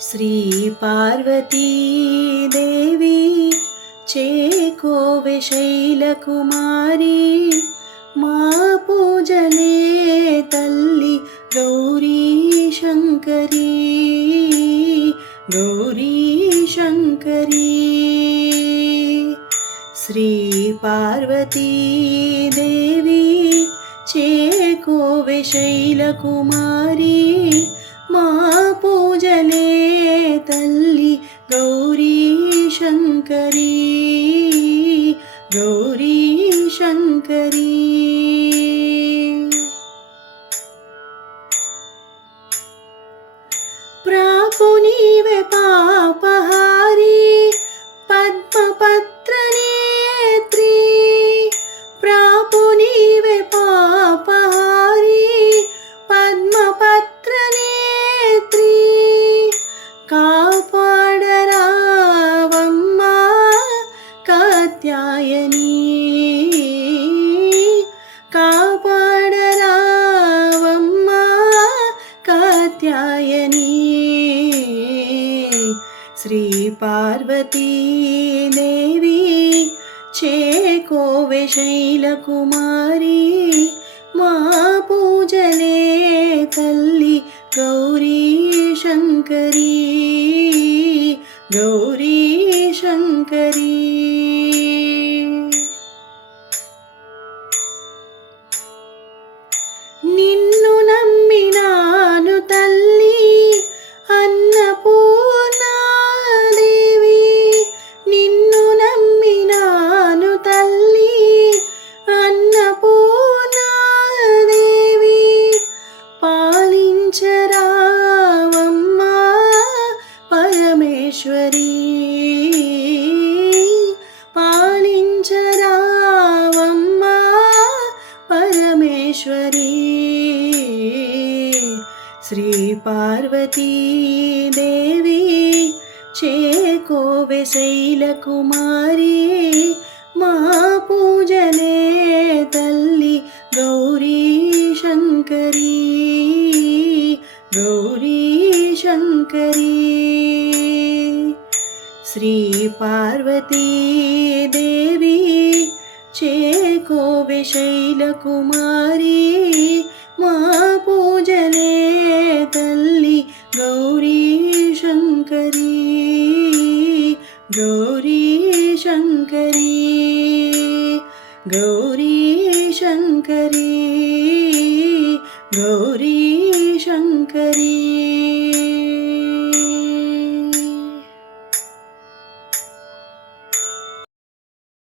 శ్రీ పార్వతీ దేవి చేకోవె శైలకుమారి మా పూజలే తల్లి గౌరీ శంకరీ గౌరీ శంకరీ. శ్రీ పార్వతీదేవి దేవి చేకోవె శైలకుమారి మా శంకరీ. ప్రాపు నీవే పాపా कात्यायनी श्रीपार्वती देवी चे कोविशैलकुमारी मा पूजने कल्लि गौरी शङ्करी गौरी शङ्करि। పరమేశ్వరీ పాలించరావమ్మా పరమేశ్వరీ. శ్రీ పార్వతీ దేవి చేకోవె శైలకుమారి మా పూజనే తల్లి గౌరీ శంకరీ గౌరీ శంకరీ. श्री पार्वती देवी चे मा पूजने तल्लि गौरी शङ्करी गौरी शङ्करी गौरी शङ्करी गौरी शङ्करी।